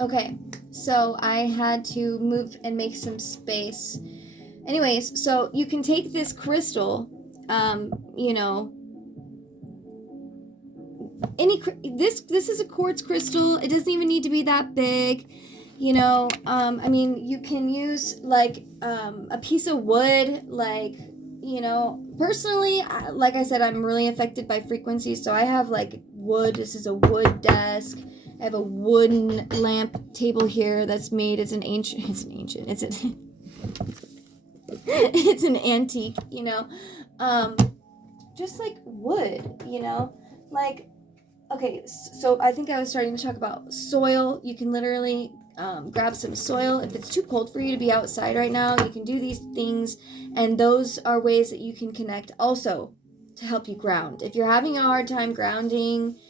Okay, so I had to move and make some space. Anyways, so you can take this crystal, you know, this is a quartz crystal. It doesn't even need to be that big, you know. I mean, you can use like a piece of wood, like, you know. Personally, like I said, I'm really affected by frequencies, so I have like wood. This is a wood desk. I have a wooden lamp table here that's made. It's an ancient. It's an antique, you know. Just like wood, you know, like. Okay, so I think I was starting to talk about soil. You can literally grab some soil. If it's too cold for you to be outside right now, you can do these things, and those are ways that you can connect also to help you ground. If you're having a hard time grounding,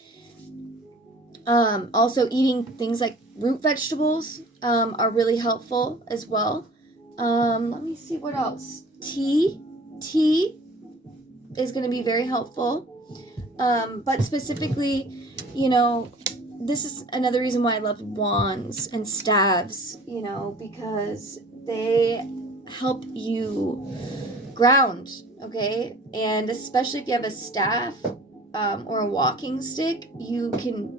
also eating things like root vegetables are really helpful as well. Let me see what else. Tea is going to be very helpful. But specifically, you know, this is another reason why I love wands and staves, you know, because they help you ground, okay? And especially if you have a staff or a walking stick, you can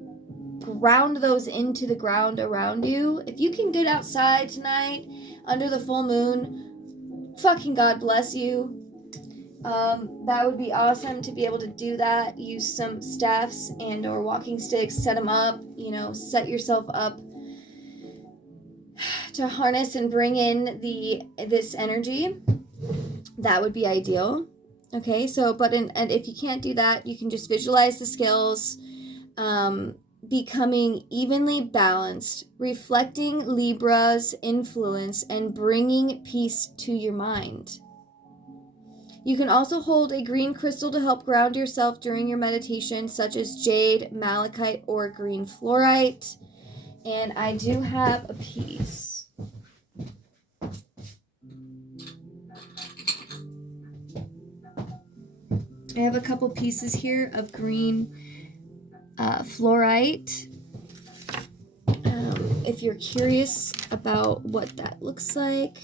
ground those into the ground around you. If you can get outside tonight under the full moon, fucking God bless you. That would be awesome to be able to do that. Use some staffs and or walking sticks, set them up, you know, set yourself up to harness and bring in this energy. That would be ideal. Okay, so and if you can't do that, you can just visualize the skills, becoming evenly balanced, reflecting Libra's influence, and bringing peace to your mind. You can also hold a green crystal to help ground yourself during your meditation, such as jade, malachite, or green fluorite. And I do have a piece. I have a couple pieces here of green fluorite. If you're curious about what that looks like.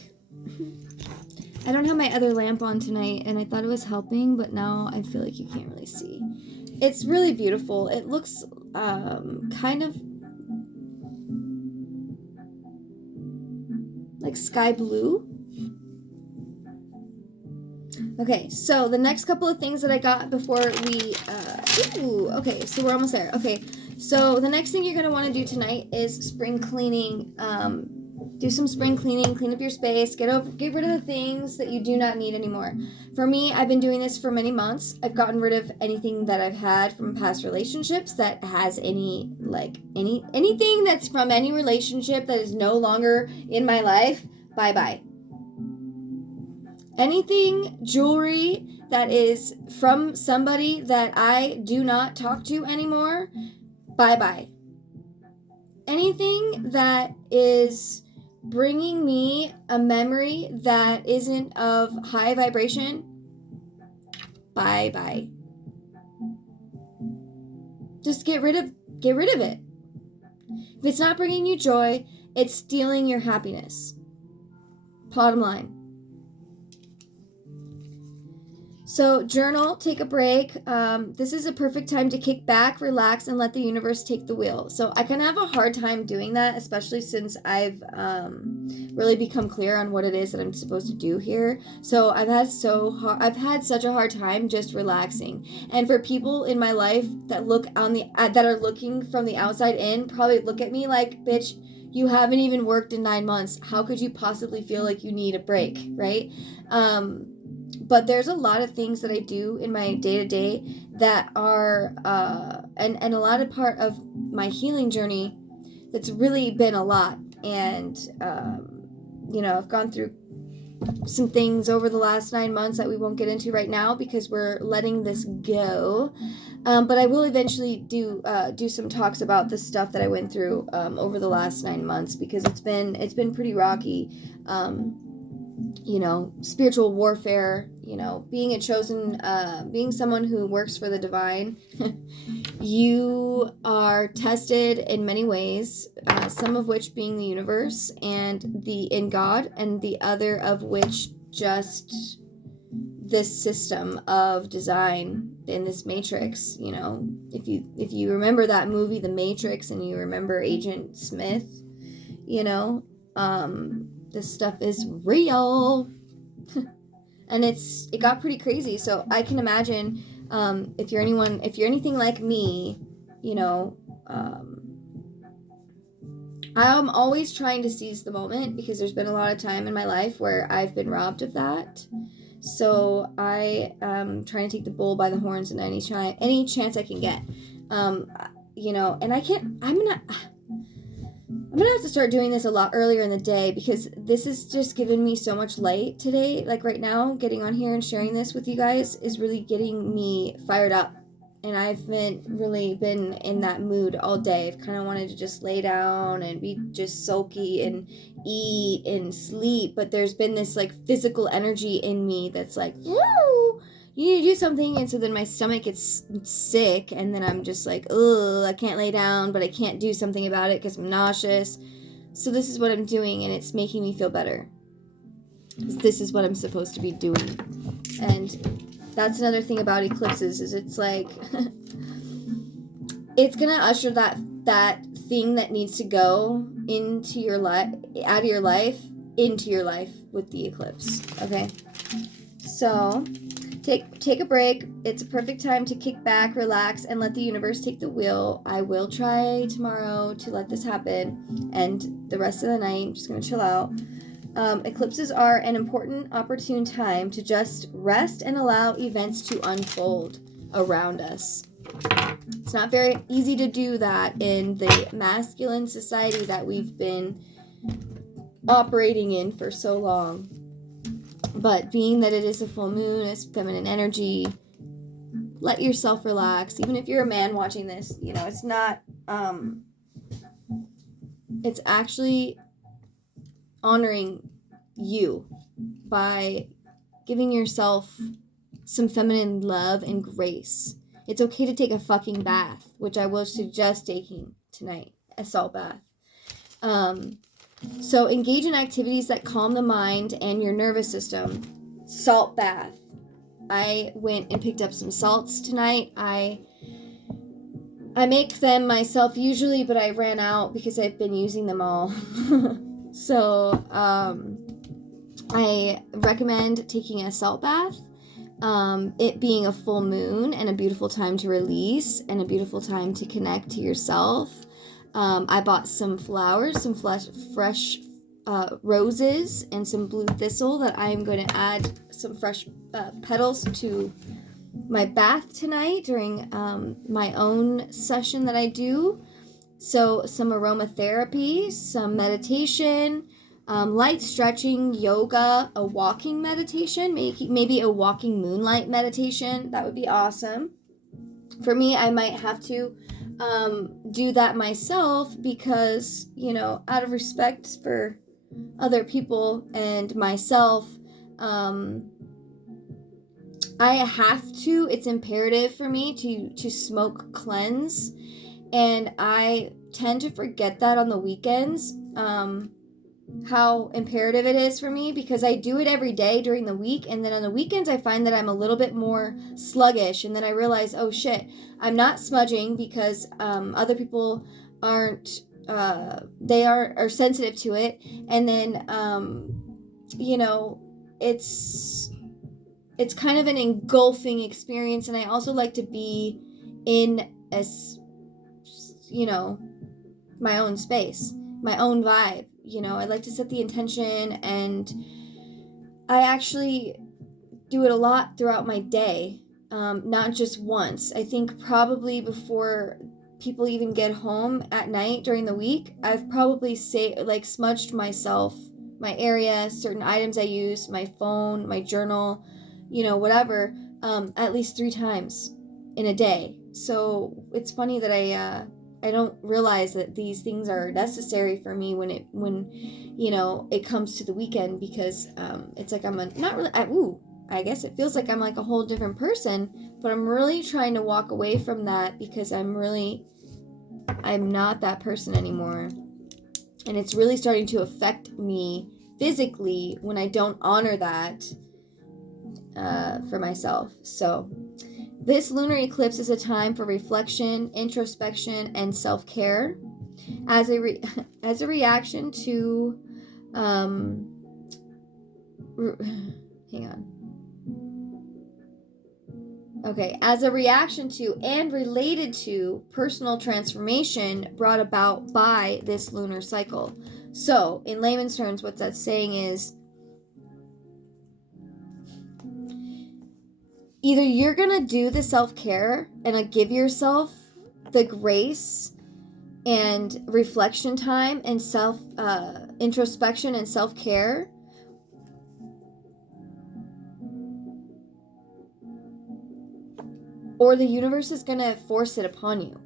I don't have my other lamp on tonight, and I thought it was helping, but now I feel like you can't really see. It's really beautiful. It looks kind of like sky blue. Okay, so the next couple of things that I got before we... okay, so we're almost there. Okay, so the next thing you're going to want to do tonight is spring cleaning. Do some spring cleaning, clean up your space, get rid of the things that you do not need anymore. For me, I've been doing this for many months. I've gotten rid of anything that I've had from past relationships that has anything that's from any relationship that is no longer in my life. Bye-bye. Anything, jewelry that is from somebody that I do not talk to anymore. Bye-bye. Anything that is bringing me a memory that isn't of high vibration, bye-bye. Just get rid of it. If it's not bringing you joy, it's stealing your happiness. Bottom line. So journal, take a break. This is a perfect time to kick back, relax, and let the universe take the wheel. So I kind of have a hard time doing that, especially since I've really become clear on what it is that I'm supposed to do here. So I've had such a hard time just relaxing. And for people in my life that that are looking from the outside in, probably look at me like, bitch, you haven't even worked in 9 months. How could you possibly feel like you need a break, right? But there's a lot of things that I do in my day-to-day that are, and a lot of part of my healing journey that's really been a lot. And, you know, I've gone through some things over the last 9 months that we won't get into right now because we're letting this go. But I will eventually do some talks about the stuff that I went through over the last 9 months because it's been pretty rocky. You know, spiritual warfare, you know, being a chosen, being someone who works for the divine, You are tested in many ways, some of which being the universe and in God, and the other of which just this system of design in this matrix. You know, if you remember that movie The Matrix and you remember Agent Smith, you know, this stuff is real. And it got pretty crazy. So I can imagine, if you're anything like me, you know, I'm always trying to seize the moment, because there's been a lot of time in my life where I've been robbed of that. So I am trying to take the bull by the horns in any chance I can get. You know, and I'm gonna have to start doing this a lot earlier in the day, because this is just giving me so much light today. Like right now, getting on here and sharing this with you guys is really getting me fired up. And I've really been in that mood all day. I've kind of wanted to just lay down and be just sulky and eat and sleep. But there's been this like physical energy in me that's like, woo, you need to do something. And so then my stomach gets sick, and then I'm just like, ugh, I can't lay down, but I can't do something about it because I'm nauseous. So this is what I'm doing, and it's making me feel better. This is what I'm supposed to be doing. And that's another thing about eclipses, is it's like, it's going to usher that thing that needs to go into your life, out of your life, into your life with the eclipse. Okay? So take a break. It's a perfect time to kick back, relax, and let the universe take the wheel. I will try tomorrow to let this happen, and the rest of the night I'm just going to chill out. Eclipses are an important, opportune time to just rest and allow events to unfold around us. It's not very easy to do that in the masculine society that we've been operating in for so long. But being that it is a full moon, it's feminine energy, let yourself relax. Even if you're a man watching this, you know, it's not, it's actually honoring you by giving yourself some feminine love and grace. It's okay to take a fucking bath, which I will suggest taking tonight, a salt bath. So engage in activities that calm the mind and your nervous system. Salt bath. I went and picked up some salts tonight. I make them myself usually, but I ran out because I've been using them all. So, I recommend taking a salt bath. It being a full moon and a beautiful time to release and a beautiful time to connect to yourself. I bought some flowers, some fresh roses, and some blue thistle that I am going to add some fresh petals to my bath tonight during my own session that I do. So some aromatherapy, some meditation, light stretching, yoga, a walking meditation, maybe a walking moonlight meditation. That would be awesome. For me, I might have to do that myself because, you know, out of respect for other people and myself, I have to, it's imperative for me to smoke cleanse. And I tend to forget that on the weekends, how imperative it is for me, because I do it every day during the week, and then on the weekends I find that I'm a little bit more sluggish, and then I realize, oh shit, I'm not smudging because other people aren't, they are sensitive to it, and then, you know, it's kind of an engulfing experience, and I also like to be in a, you know, my own space, my own vibe. You know, I like to set the intention, and I actually do it a lot throughout my day, not just once. I think probably before people even get home at night during the week, I've probably smudged myself, my area, certain items I use, my phone, my journal, you know, whatever, at least 3 times in a day. So it's funny that I don't realize that these things are necessary for me when you know, it comes to the weekend, because it's like I'm not really I guess it feels like I'm like a whole different person, but I'm really trying to walk away from that because I'm not that person anymore. And it's really starting to affect me physically when I don't honor that for myself. So this lunar eclipse is a time for reflection, introspection, and self-care as a reaction to hang on. Okay, as a reaction to and related to personal transformation brought about by this lunar cycle. So, in layman's terms, what that's saying is either you're going to do the self-care and give yourself the grace and reflection time and self introspection and self-care, or the universe is going to force it upon you.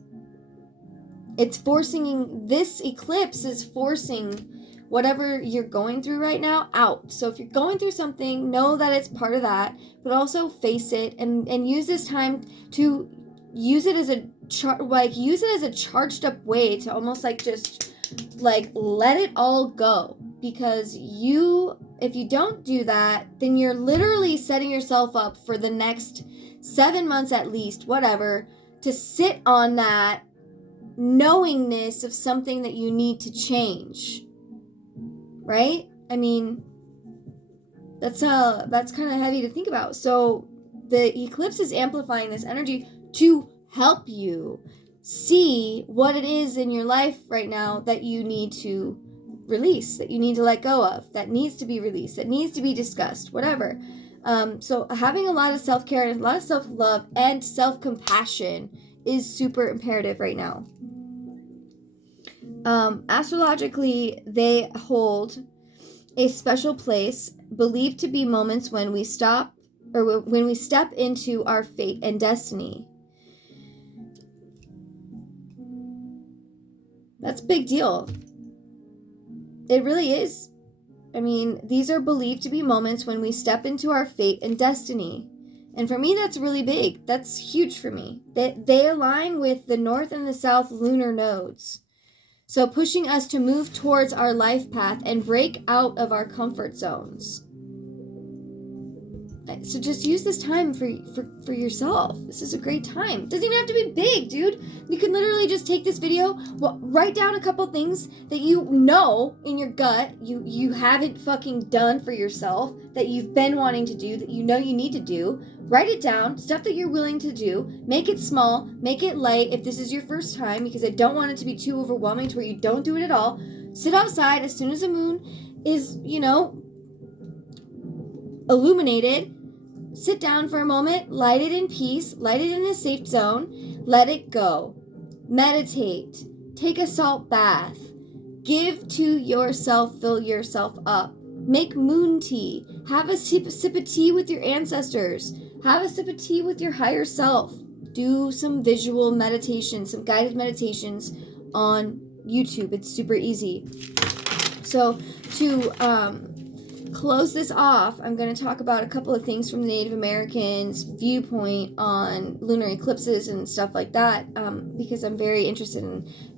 This eclipse is forcing whatever you're going through right now out. So if you're going through something, know that it's part of that, but also face it and use this time to use it as a charged up way to almost like just like let it all go. Because if you don't do that, then you're literally setting yourself up for the next 7 months at least, whatever, to sit on that knowingness of something that you need to change. Right? I mean, that's kind of heavy to think about. So the eclipse is amplifying this energy to help you see what it is in your life right now that you need to release, that you need to let go of, that needs to be released, that needs to be discussed, whatever. So having a lot of self-care and a lot of self-love and self-compassion is super imperative right now. Astrologically, they hold a special place, believed to be moments when we step into our fate and destiny. That's a big deal. It really is. I mean, these are believed to be moments when we step into our fate and destiny. And for me, that's really big. That's huge for me. They align with the north and the south lunar nodes. So pushing us to move towards our life path and break out of our comfort zones. So just use this time for yourself. This is a great time. It doesn't even have to be big, dude. You can literally just take this video, write down a couple things that you know in your gut you haven't fucking done for yourself, that you've been wanting to do, that you know you need to do. Write it down, stuff that you're willing to do. Make it small, make it light if this is your first time, because I don't want it to be too overwhelming to where you don't do it at all. Sit outside as soon as the moon is, illuminated. Sit down for a moment, light it in peace, light it in a safe zone, let it go. Meditate, take a salt bath, give to yourself, fill yourself up. Make moon tea, have a sip of tea with your ancestors, have a sip of tea with your higher self. Do some visual meditation, some guided meditations on YouTube. It's super easy. So to close this off, I'm going to talk about a couple of things from the Native Americans' viewpoint on lunar eclipses and stuff like that, because I'm very interested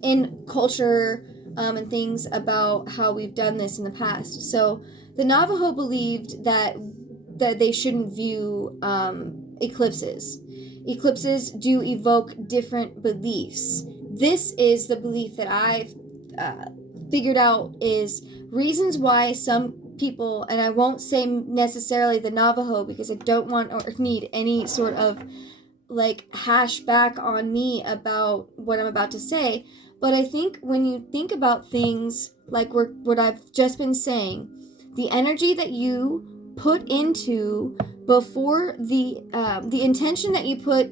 in culture and things about how we've done this in the past. So the Navajo believed that they shouldn't view eclipses. Eclipses do evoke different beliefs. This is the belief that I've figured out is reasons why some people, and I won't say necessarily the Navajo because I don't want or need any sort of like hash back on me about what I'm about to say, but I think when you think about things like what I've just been saying, the energy that you put into before the intention that you put,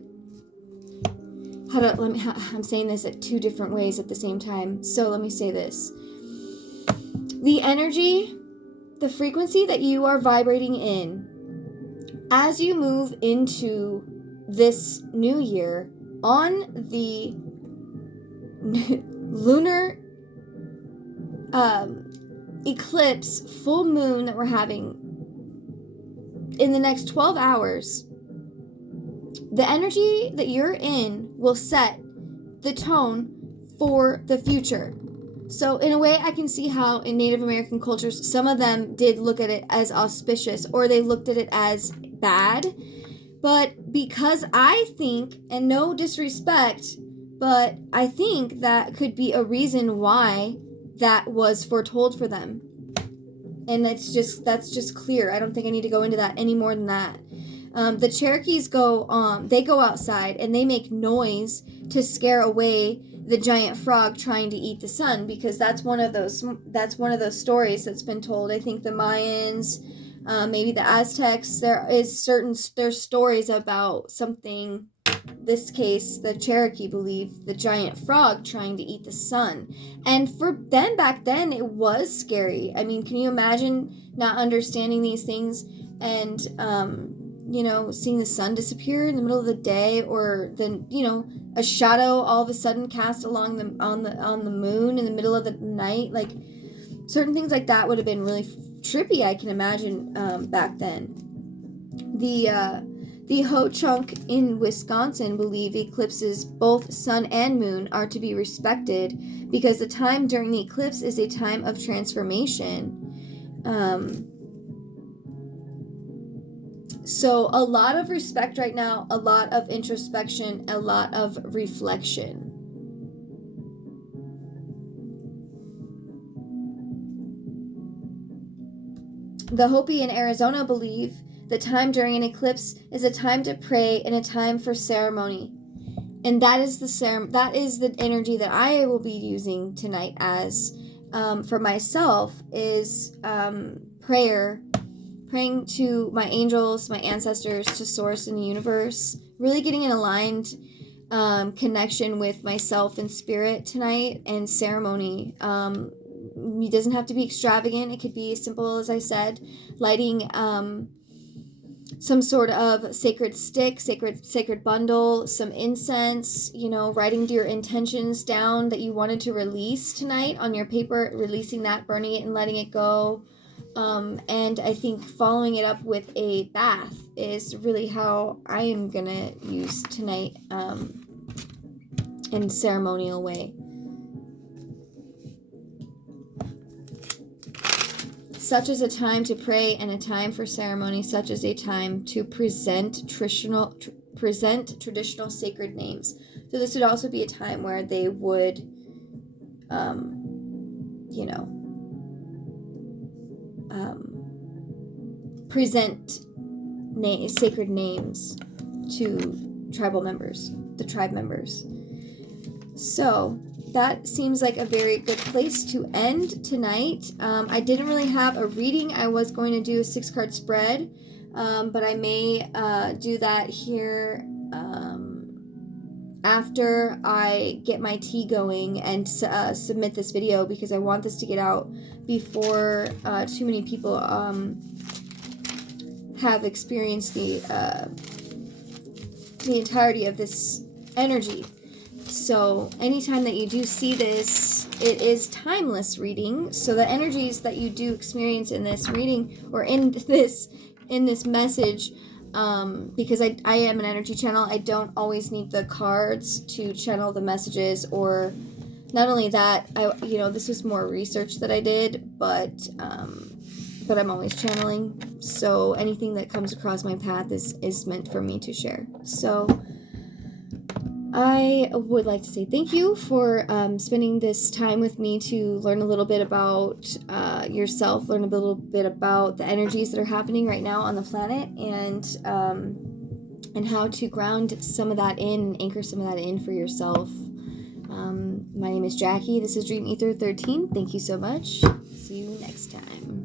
I'm saying this at two different ways at the same time, so let me say this. The energy, the frequency that you are vibrating in as you move into this new year on the lunar eclipse full moon that we're having in the next 12 hours, the energy that you're in will set the tone for the future. So in a way, I can see how in Native American cultures, some of them did look at it as auspicious, or they looked at it as bad. But because I think, and no disrespect, but I think that could be a reason why that was foretold for them. And that's just clear. I don't think I need to go into that any more than that. The Cherokees go outside and they make noise to scare away the giant frog trying to eat the sun, because that's one of those stories that's been told. I think the Mayans, maybe the Aztecs, there's stories about something. This case, the Cherokee believe the giant frog trying to eat the sun. And for them back then, it was scary. I mean, can you imagine not understanding these things and, seeing the sun disappear in the middle of the day, or then, a shadow all of a sudden cast along on the moon in the middle of the night? Like, certain things like that would have been really trippy, I can imagine, back then. The Ho-Chunk in Wisconsin believe eclipses, both sun and moon, are to be respected because the time during the eclipse is a time of transformation. So a lot of respect right now, a lot of introspection, a lot of reflection. The Hopi in Arizona believe the time during an eclipse is a time to pray and a time for ceremony. And that is the energy that I will be using tonight as for myself is praying to my angels, my ancestors, to source in the universe, really getting an aligned connection with myself and spirit tonight, and ceremony. It doesn't have to be extravagant. It could be as simple as I said, lighting some sort of sacred stick, sacred bundle, some incense, writing your intentions down that you wanted to release tonight on your paper, releasing that, burning it and letting it go. And I think following it up with a bath is really how I am gonna use tonight in a ceremonial way. Such is a time to pray and a time for ceremony. Such is a time to present traditional sacred names. So this would also be a time where they would, present sacred names to tribal members, the tribe members. So that seems like a very good place to end tonight. I didn't really have a reading. I was going to do a 6-card spread, but I may do that here after I get my tea going and submit this video, because I want this to get out before too many people have experienced the entirety of this energy. So anytime that you do see this, it is timeless reading. So the energies that you do experience in this reading or in this message, because I am an energy channel, I don't always need the cards to channel the messages. Or not only that, this was more research that I did, but I'm always channeling. So anything that comes across my path is meant for me to share. So I would like to say thank you for spending this time with me to learn a little bit about yourself, learn a little bit about the energies that are happening right now on the planet, and how to ground some of that in and anchor some of that in for yourself. My name is Jackie. This is Dream Ether 13. Thank you so much. See you next time.